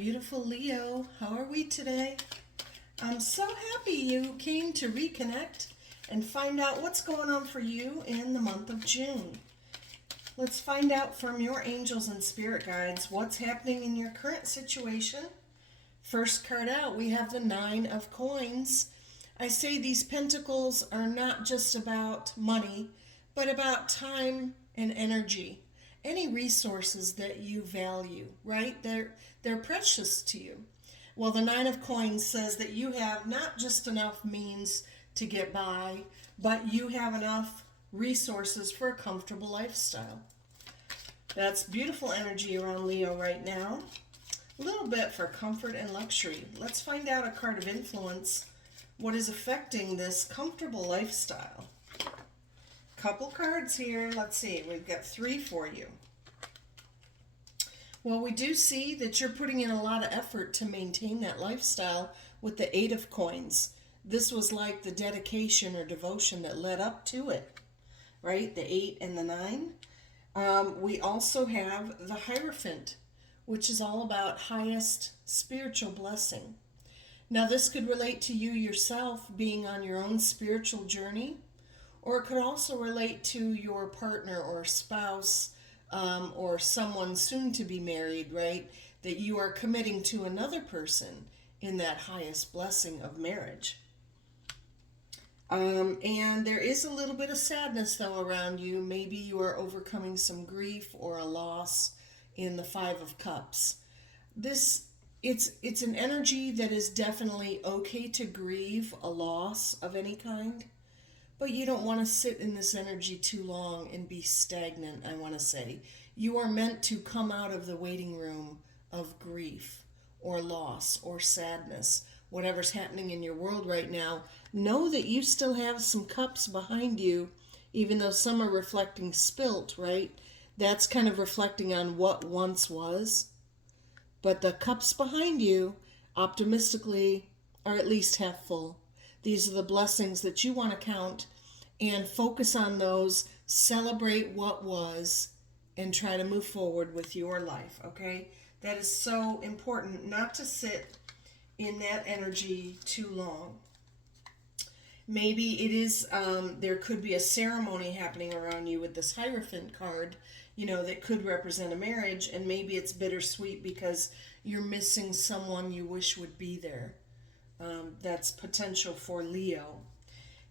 beautiful Leo. How are we today? I'm so happy you came to reconnect and find out what's going on for you in the month of June. Let's find out from your angels and spirit guides what's happening in your current situation. First card out, we have the Nine of Coins. I say these pentacles are not just about money, but about time and energy. Any resources that you value, right? They're precious to you. Well, the Nine of Coins says that you have not just enough means to get by, but you have enough resources for a comfortable lifestyle. That's beautiful energy around Leo right now. A little bit for comfort and luxury. Let's find out a card of influence. What is affecting this comfortable lifestyle? Couple cards here. Let's see. We've got 3 for you. Well, we do see that you're putting in a lot of effort to maintain that lifestyle with the Eight of Coins. This was like the dedication or devotion that led up to it, right? The 8 and the 9. We also have the Hierophant, which is all about highest spiritual blessing. Now, this could relate to you yourself being on your own spiritual journey, or it could also relate to your partner or spouse or someone soon to be married, right? That you are committing to another person in that highest blessing of marriage. And there is a little bit of sadness, though, around you. Maybe you are overcoming some grief or a loss in the Five of Cups. It's an energy that is definitely okay to grieve a loss of any kind. But you don't want to sit in this energy too long and be stagnant, I want to say. You are meant to come out of the waiting room of grief or loss or sadness, whatever's happening in your world right now. Know that you still have some cups behind you, even though some are reflecting spilt, right? That's kind of reflecting on what once was. But the cups behind you, optimistically, are at least half full. These are the blessings that you want to count and focus on those, celebrate what was, and try to move forward with your life, okay? That is so important, not to sit in that energy too long. Maybe it is, there could be a ceremony happening around you with this Hierophant card, that could represent a marriage, and maybe it's bittersweet because you're missing someone you wish would be there. That's potential for Leo.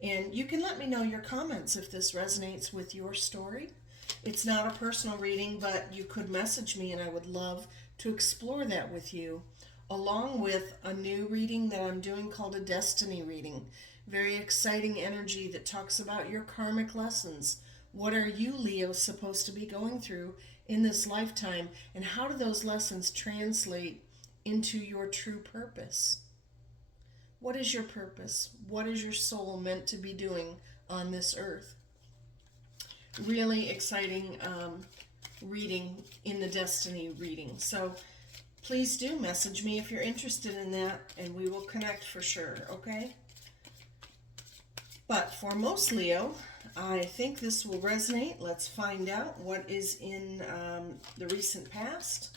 And you can let me know your comments if this resonates with your story. It's not a personal reading, but you could message me and I would love to explore that with you, along with a new reading that I'm doing called a Destiny reading. Very exciting energy that talks about your karmic lessons. What are you, Leo, supposed to be going through in this lifetime, and how do those lessons translate into your true purpose? What is your purpose? What is your soul meant to be doing on this earth? Really exciting reading in the Destiny reading. So please do message me if you're interested in that, and we will connect for sure, okay? But for most Leo, I think this will resonate. Let's find out what is in the recent past.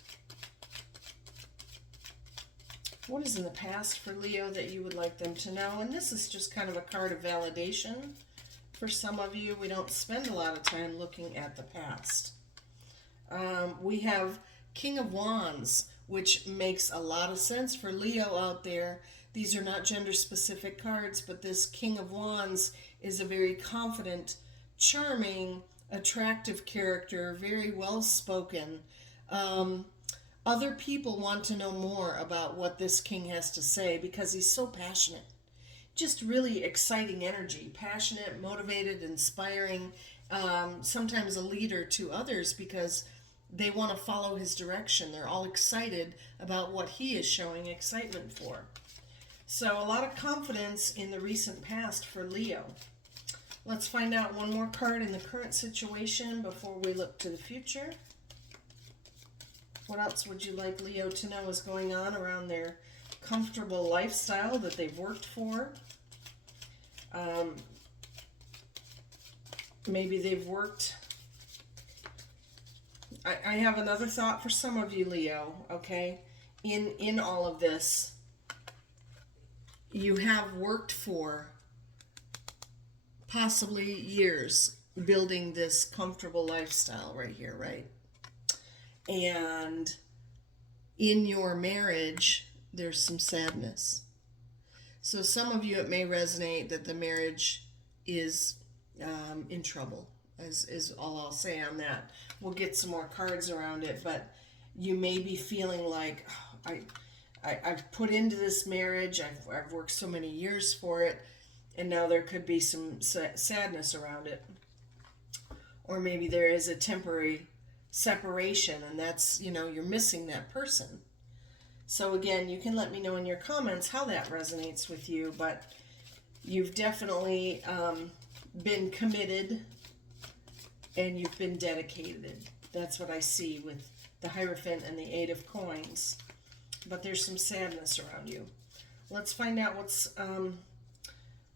What is in the past for Leo that you would like them to know? And this is just kind of a card of validation. For some of you, we don't spend a lot of time looking at the past. We have King of Wands, which makes a lot of sense for Leo out there. These are not gender-specific cards, but this King of Wands is a very confident, charming, attractive character, very well-spoken. Other people want to know more about what this king has to say because he's so passionate. Just really exciting energy, passionate, motivated, inspiring, sometimes a leader to others because they want to follow his direction. They're all excited about what he is showing excitement for. So a lot of confidence in the recent past for Leo. Let's find out one more card in the current situation before we look to the future. What else would you like Leo to know is going on around their comfortable lifestyle that they've worked for? Maybe they've worked. I have another thought for some of you, Leo, okay? in all of this, you have worked for possibly years building this comfortable lifestyle right here, right? And in your marriage, there's some sadness. So some of you, it may resonate that the marriage is in trouble, is all I'll say on that. We'll get some more cards around it, but you may be feeling like, oh, I've put into this marriage, I've worked so many years for it, and now there could be some sadness around it. Or maybe there is a temporary separation, and that's, you're missing that person. So again, you can let me know in your comments how that resonates with you, but you've definitely been committed and you've been dedicated. That's what I see with the Hierophant and the Eight of Coins. But there's some sadness around you. Let's find out what's,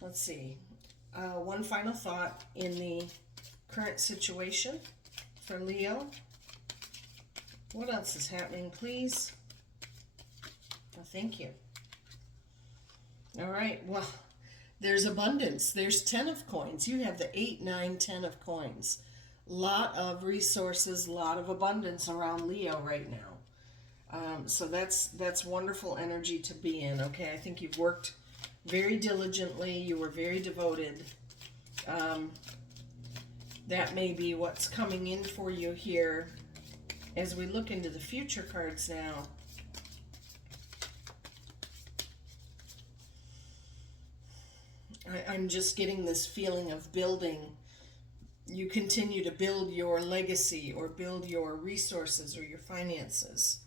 let's see, one final thought in the current situation for Leo. What else is happening, please? Oh, thank you. All right, well, there's abundance. There's 10 of coins. You have the 8, 9, 10 of coins. Lot of resources, lot of abundance around Leo right now. So that's wonderful energy to be in, okay? I think you've worked very diligently. You were very devoted. That may be what's coming in for you here as we look into the future cards now. I'm just getting this feeling of building. You continue to build your legacy or build your resources or your finances.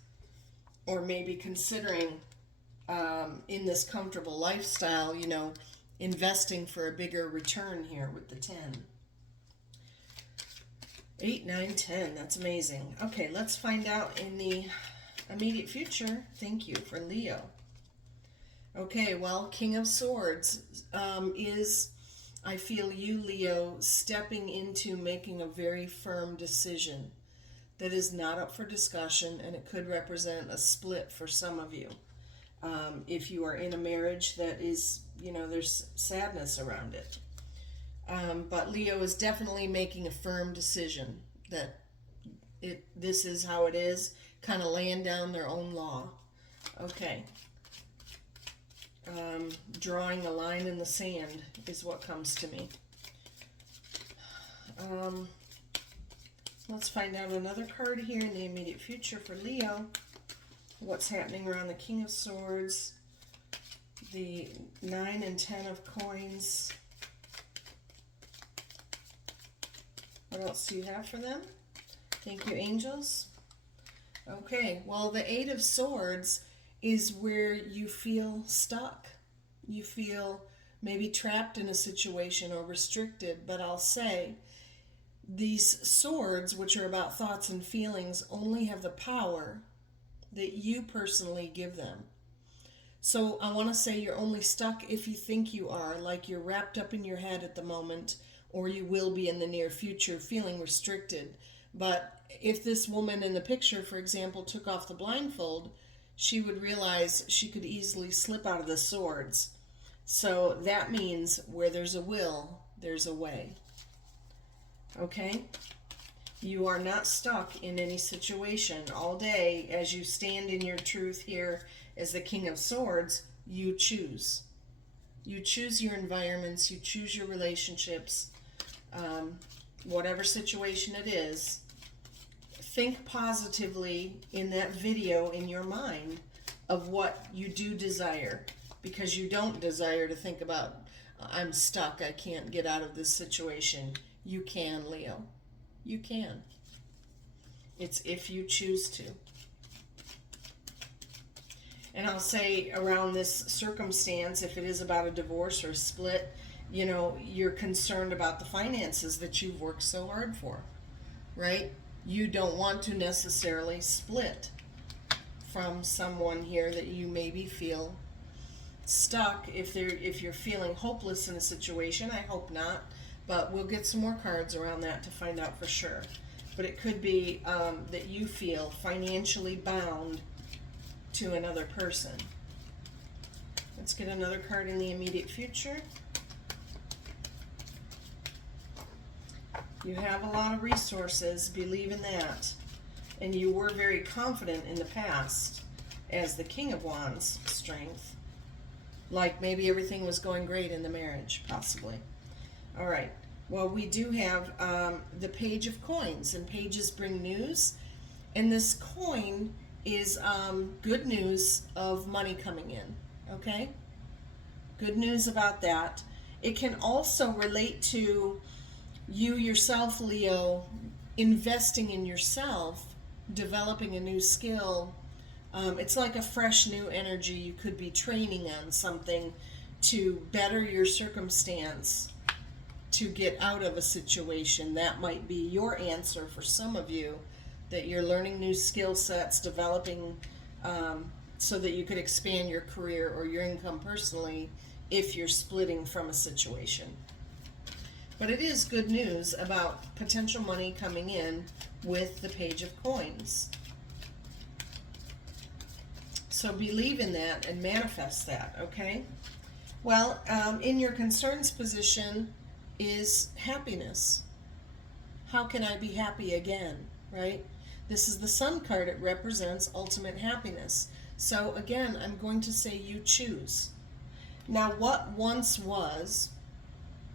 Or maybe considering in this comfortable lifestyle, investing for a bigger return here with the 10. 8, 9, 10. That's amazing. Okay, let's find out in the immediate future. Thank you for Leo. Okay, well, King of Swords is, I feel you, Leo, stepping into making a very firm decision that is not up for discussion, and it could represent a split for some of you. If you are in a marriage that is, there's sadness around it. But Leo is definitely making a firm decision that this is how it is, kind of laying down their own law. Okay. Drawing a line in the sand is what comes to me. Let's find out another card here in the immediate future for Leo. What's happening around the King of Swords, the 9 and 10 of coins. What else do you have for them? Thank you, angels. Okay, well, the 8 of Swords is where you feel stuck. You feel maybe trapped in a situation or restricted, but I'll say these swords, which are about thoughts and feelings, only have the power that you personally give them. So I want to say you're only stuck if you think you are, like you're wrapped up in your head at the moment, or you will be in the near future feeling restricted. But if this woman in the picture, for example, took off the blindfold, she would realize she could easily slip out of the swords. So that means where there's a will, there's a way. Okay? You are not stuck in any situation all day. As you stand in your truth here as the King of Swords, you choose. You choose your environments, you choose your relationships, whatever situation it is. Think positively in that video in your mind of what you do desire, because you don't desire to think about, I'm stuck, I can't get out of this situation. You can, Leo. You can. It's if you choose to. And I'll say around this circumstance, if it is about a divorce or a split, you're concerned about the finances that you've worked so hard for, right? You don't want to necessarily split from someone here that you maybe feel stuck. If you're feeling hopeless in a situation, I hope not, but we'll get some more cards around that to find out for sure. But it could be that you feel financially bound to another person. Let's get another card in the immediate future. You have a lot of resources, believe in that. And you were very confident in the past as the King of Wands strength. Like maybe everything was going great in the marriage, possibly. All right. Well, we do have the Page of Coins, and pages bring news. And this coin is good news of money coming in, okay? Good news about that. It can also relate to you yourself, Leo, investing in yourself, developing a new skill. It's like a fresh new energy. You could be training on something to better your circumstance, to get out of a situation. That might be your answer for some of you, that you're learning new skill sets, developing so that you could expand your career or your income personally if you're splitting from a situation. But it is good news about potential money coming in with the Page of Coins. So believe in that and manifest that, okay? Well, in your concerns position is happiness. How can I be happy again, right? This is the Sun card. It represents ultimate happiness. So again, I'm going to say you choose. Now, what once was,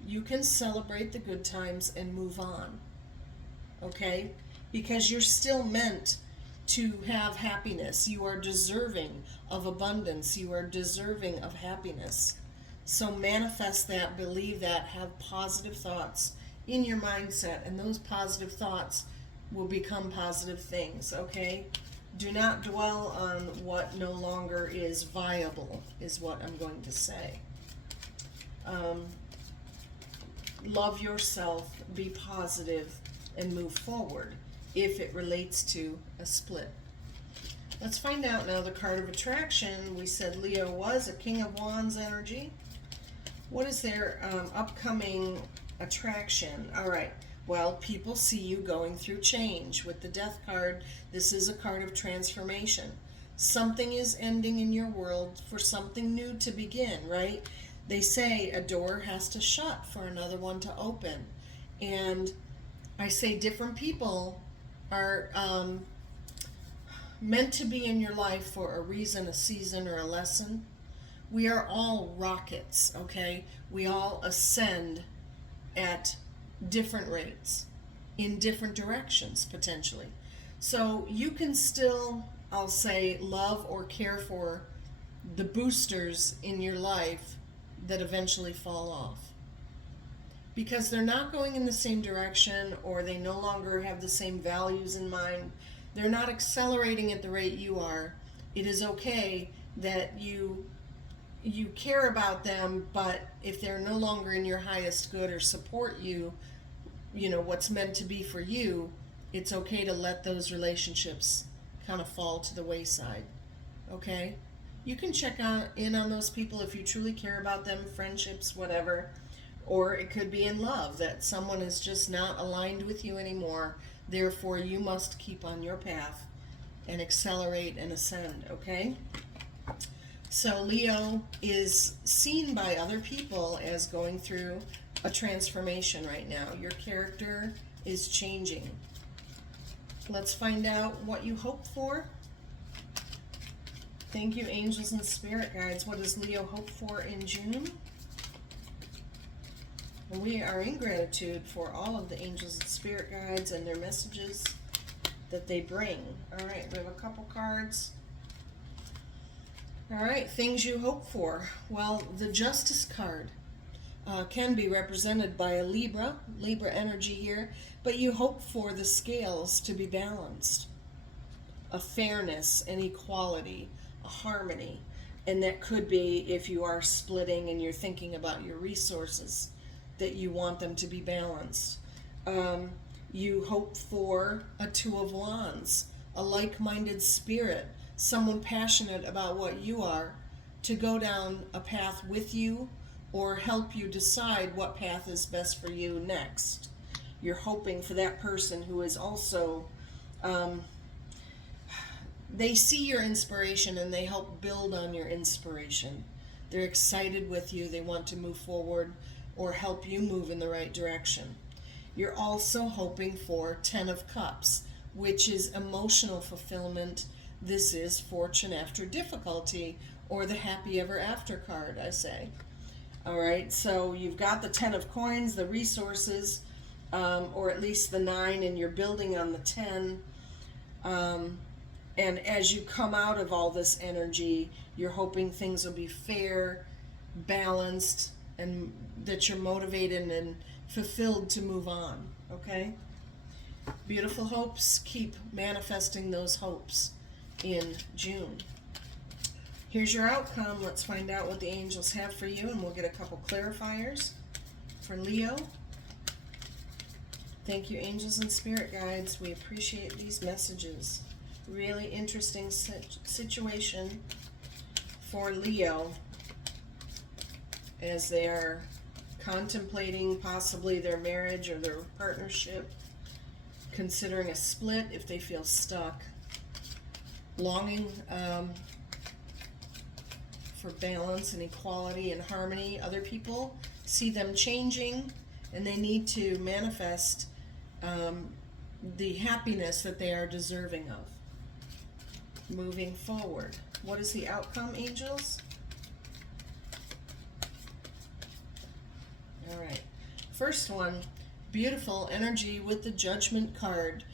you can celebrate the good times and move on, okay? Because you're still meant to have happiness. You are deserving of abundance. You are deserving of happiness. So manifest that, believe that, have positive thoughts in your mindset, and those positive thoughts will become positive things, okay? Do not dwell on what no longer is viable, is what I'm going to say. Love yourself, be positive, and move forward if it relates to a split. Let's find out now the card of attraction. We said Leo was a King of Wands energy. What is their upcoming attraction? All right. Well, people see you going through change. With the Death card, this is a card of transformation. Something is ending in your world for something new to begin, right? They say a door has to shut for another one to open. And I say different people are meant to be in your life for a reason, a season, or a lesson. We are all rockets, okay? We all ascend at different rates, in different directions, potentially. So you can still, I'll say, love or care for the boosters in your life that eventually fall off. Because they're not going in the same direction, or they no longer have the same values in mind. They're not accelerating at the rate you are. It is okay that you care about them, but if they're no longer in your highest good or support you, you know, what's meant to be for you, it's okay to let those relationships kind of fall to the wayside, okay? You can check in on those people if you truly care about them, friendships, whatever. Or it could be in love, that someone is just not aligned with you anymore. Therefore, you must keep on your path and accelerate and ascend, okay? So Leo is seen by other people as going through a transformation right now. Your character is changing. Let's find out what you hope for. Thank you, angels and spirit guides. What does Leo hope for in June? And we are in gratitude for all of the angels and spirit guides and their messages that they bring. All right, we have a couple cards. All right, things you hope for. Well, the Justice card can be represented by a Libra energy here, but you hope for the scales to be balanced, a fairness, an equality, a harmony. And that could be if you are splitting and you're thinking about your resources, that you want them to be balanced. You hope for a Two of Wands, a like-minded spirit, someone passionate about what you are, to go down a path with you or help you decide what path is best for you next. You're hoping for that person who is also they see your inspiration and they help build on your inspiration. They're excited with you. They want to move forward or help you move in the right direction. You're also hoping for 10 of Cups, which is emotional fulfillment. This is fortune after difficulty, or the happy ever after card, I say. All right, so you've got the 10 of Coins, the resources, or at least the 9, and you're building on the 10. And as you come out of all this energy, you're hoping things will be fair, balanced, and that you're motivated and fulfilled to move on. Okay? Beautiful hopes. Keep manifesting those hopes in June. Here's your outcome. Let's find out what the angels have for you, and we'll get a couple clarifiers for Leo. Thank you, angels and spirit guides. We appreciate these messages. Really interesting situation for Leo as they are contemplating possibly their marriage or their partnership, considering a split if they feel stuck, longing for balance and equality and harmony. Other people see them changing and they need to manifest the happiness that they are deserving of. Moving forward. What is the outcome, angels? All right. First one, beautiful energy with the Judgment card.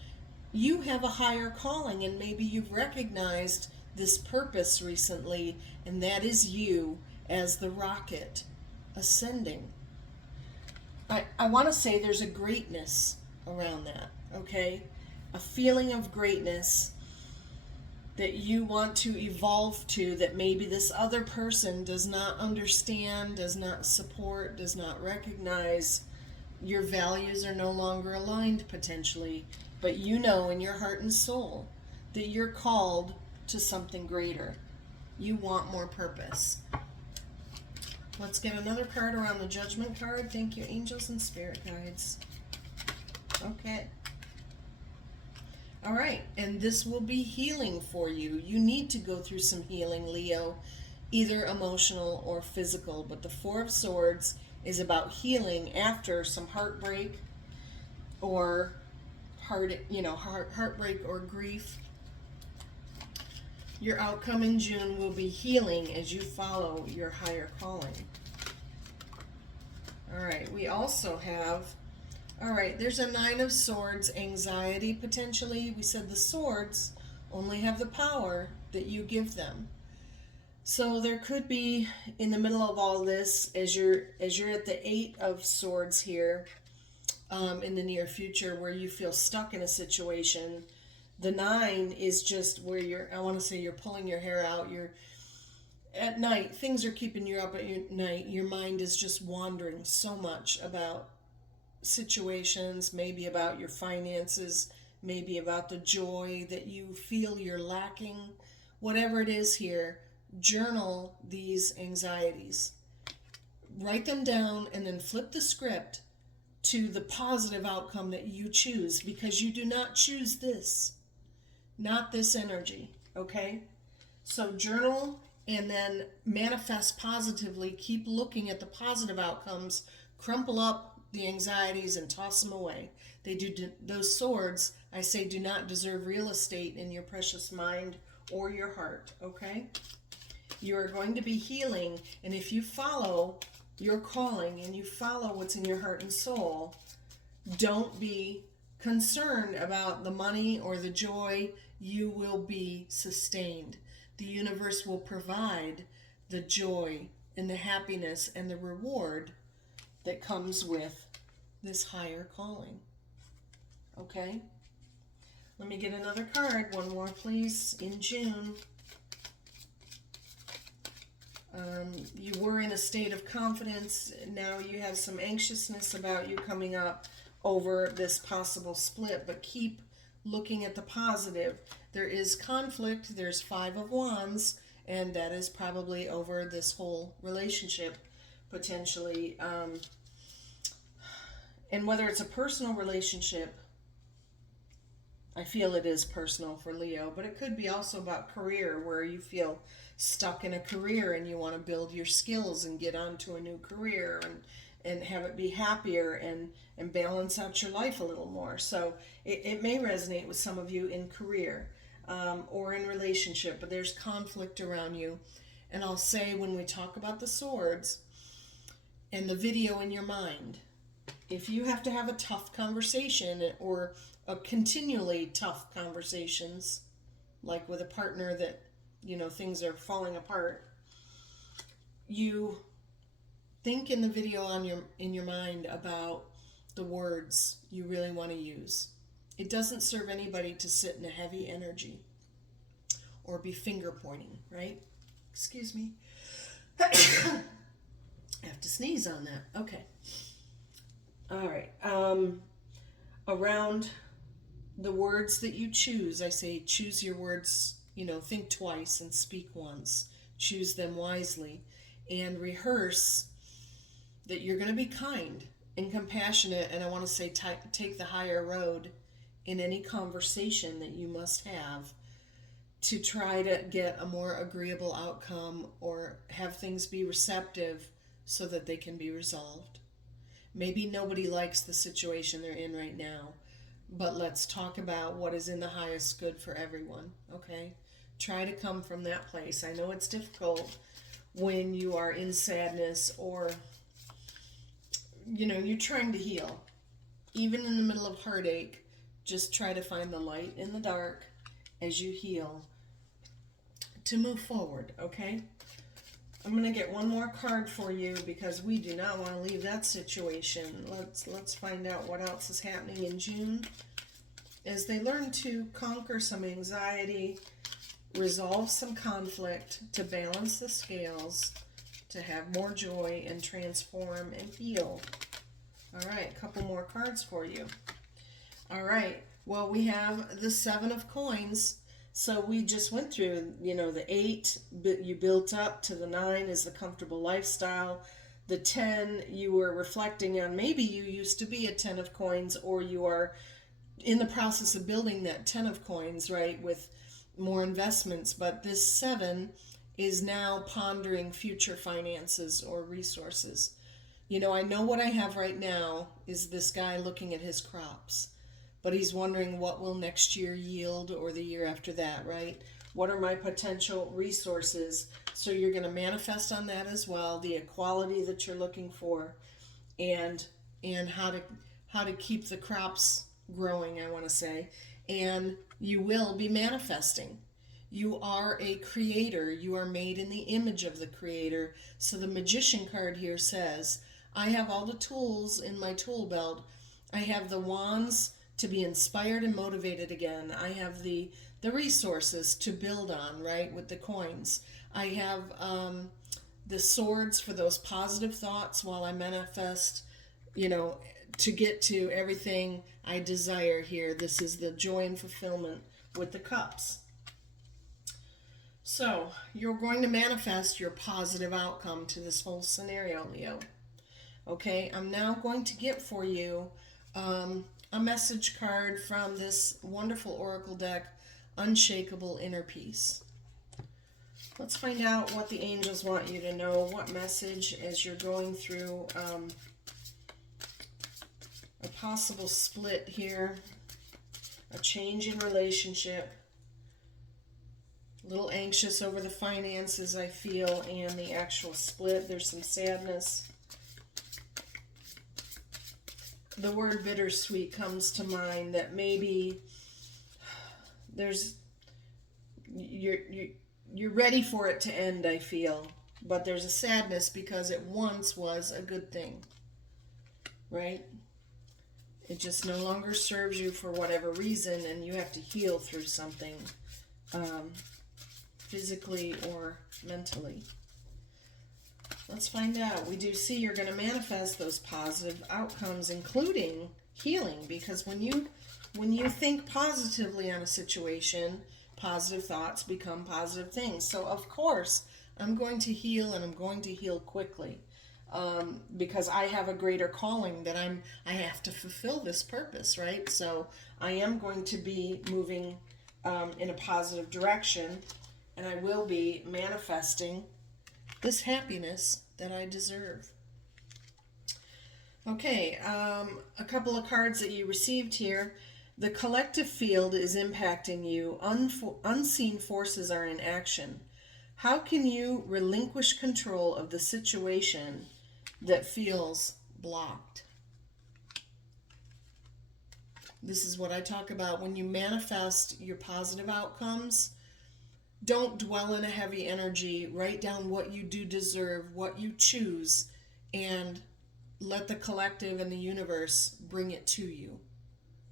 You have a higher calling, and maybe you've recognized this purpose recently, and that is you as the rocket ascending. I want to say there's a greatness around that, okay? A feeling of greatness that you want to evolve to, that maybe this other person does not understand, does not support, does not recognize. Your values are no longer aligned potentially, but you know in your heart and soul that you're called to something greater. You want more purpose. Let's get another card around the Judgment card. Thank you, angels and spirit guides. Okay. All right, and this will be healing for you. You need to go through some healing, Leo, either emotional or physical. But the Four of Swords is about healing after some heartbreak or heartbreak or grief. Your outcome in June will be healing as you follow your higher calling. All right, we also have, all right, there's a Nine of Swords, anxiety potentially. We said the swords only have the power that you give them. So there could be, in the middle of all this, as you're at the Eight of Swords here, in the near future, where you feel stuck in a situation. The 9 is just where you're pulling your hair out. You're at night, things are keeping you up at night. Your mind is just wandering so much about situations, maybe about your finances, maybe about the joy that you feel you're lacking. Whatever it is here, journal these anxieties. Write them down and then flip the script to the positive outcome that you choose, because you do not choose this. Not this energy, okay? So journal and then manifest positively. Keep looking at the positive outcomes. Crumple up the anxieties and toss them away. Those swords, I say, do not deserve real estate in your precious mind or your heart, okay? You are going to be healing, and if you follow your calling and you follow what's in your heart and soul, don't be concerned about the money or the joy. You will be sustained. The universe will provide the joy and the happiness and the reward that comes with this higher calling. Okay? Let me get another card. One more, please, in June. You were in a state of confidence. Now you have some anxiousness about you coming up over this possible split, but keep looking at the positive. There is conflict. There's 5 of Wands, and that is probably over this whole relationship, potentially. And whether it's a personal relationship, I feel it is personal for Leo, but it could be also about career, where you feel stuck in a career and you want to build your skills and get onto a new career and have it be happier and balance out your life a little more. So it may resonate with some of you in career or in relationship, but there's conflict around you. And I'll say, when we talk about the swords and the video in your mind, if you have to have a tough conversation or a continually tough conversations, like with a partner that, you know, things are falling apart, you think in the video in your mind about the words you really want to use. It doesn't serve anybody to sit in a heavy energy or be finger pointing, right? Excuse me. I have to sneeze on that. Okay. All right. Around the words that you choose, I say choose your words, you know, think twice and speak once. Choose them wisely and rehearse that you're going to be kind and compassionate, and I want to say take the higher road in any conversation that you must have to try to get a more agreeable outcome or have things be receptive so that they can be resolved. Maybe nobody likes the situation they're in right now, but let's talk about what is in the highest good for everyone, okay? Try to come from that place. I know it's difficult when you are in sadness or, you know, you're trying to heal. Even in the middle of heartache, just try to find the light in the dark as you heal to move forward, okay? I'm going to get one more card for you because we do not want to leave that situation. Let's find out what else is happening in June as they learn to conquer some anxiety, resolve some conflict, to balance the scales, to have more joy and transform and heal. All right, a couple more cards for you. All right, well, we have the 7 of coins. So we just went through, you know, the 8, you built up to the 9 is the comfortable lifestyle. The 10, you were reflecting on maybe you used to be a 10 of coins, or you are in the process of building that 10 of coins, right, with more investments. But this 7 is now pondering future finances or resources. You know, I know what I have right now is this guy looking at his crops, but he's wondering what will next year yield, or the year after that, right? What are my potential resources? So you're going to manifest on that as well, the equality that you're looking for, and how to keep the crops growing, I want to say. And you will be manifesting. You are a creator. You are made in the image of the creator. So the Magician card here says, I have all the tools in my tool belt. I have the wands to be inspired and motivated again. I have the resources to build on, right, with the coins. I have the swords for those positive thoughts while I manifest, you know, to get to everything I desire here. This is the joy and fulfillment with the cups. So you're going to manifest your positive outcome to this whole scenario, Leo. Okay, I'm now going to get for you a message card from this wonderful oracle deck, Unshakable Inner Peace. Let's find out what the angels want you to know, what message as you're going through a possible split here, a change in relationship, a little anxious over the finances, I feel, and the actual split. There's some sadness. The word bittersweet comes to mind, that maybe you're ready for it to end, I feel, but there's a sadness because it once was a good thing, right? It just no longer serves you for whatever reason, and you have to heal through something, physically or mentally. Let's find out. We do see you're going to manifest those positive outcomes, including healing, because when you think positively on a situation, positive thoughts become positive things. So of course, I'm going to heal, and I'm going to heal quickly. because I have a greater calling that I have to fulfill this purpose, right? So I am going to be moving in a positive direction, and I will be manifesting this happiness that I deserve. Okay, a couple of cards that you received here. The collective field is impacting you. Unseen forces are in action. How can you relinquish control of the situation that feels blocked? This is what I talk about when you manifest your positive outcomes. Don't dwell in a heavy energy. Write down what you do deserve, what you choose, and let the collective and the universe bring it to you.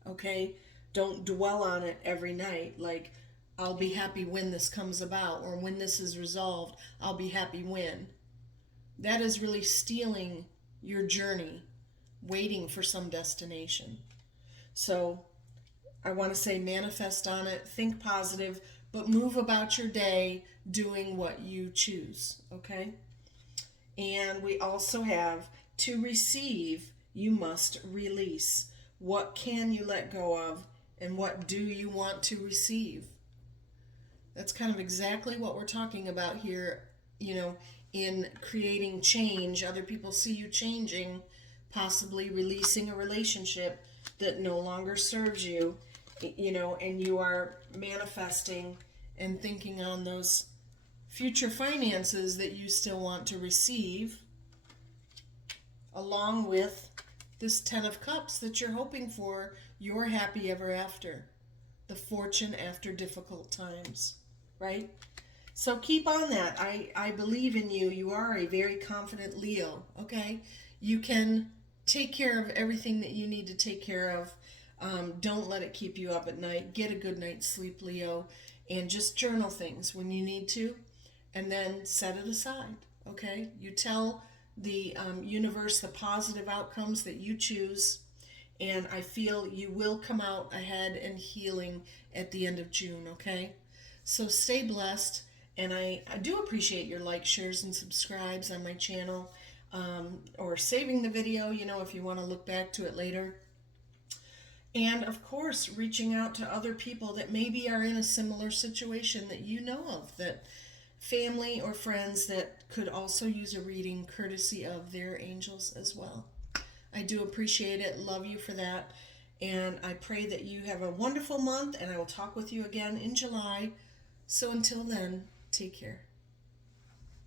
Okay? Don't dwell on it every night like, I'll be happy when this comes about, or when this is resolved, I'll be happy when. That is really stealing your journey, waiting for some destination. So I want to say manifest on it, think positive, but move about your day doing what you choose, okay? And we also have, to receive, you must release. What can you let go of, and what do you want to receive? That's kind of exactly what we're talking about here, in creating change. Other people see you changing, possibly releasing a relationship that no longer serves you, and you are manifesting and thinking on those future finances that you still want to receive, along with this 10 of Cups that you're hoping for, your happy ever after, the fortune after difficult times, right? So keep on that. I believe in you. You are a very confident Leo, okay? You can take care of everything that you need to take care of. Don't let it keep you up at night. Get a good night's sleep, Leo, and just journal things when you need to, and then set it aside, okay? You tell the universe the positive outcomes that you choose, and I feel you will come out ahead and healing at the end of June, okay? So stay blessed, and I do appreciate your likes, shares, and subscribes on my channel, or saving the video, if you want to look back to it later. And of course, reaching out to other people that maybe are in a similar situation that you know of, that family or friends that could also use a reading courtesy of their angels as well. I do appreciate it. Love you for that. And I pray that you have a wonderful month, and I will talk with you again in July. So until then, take care.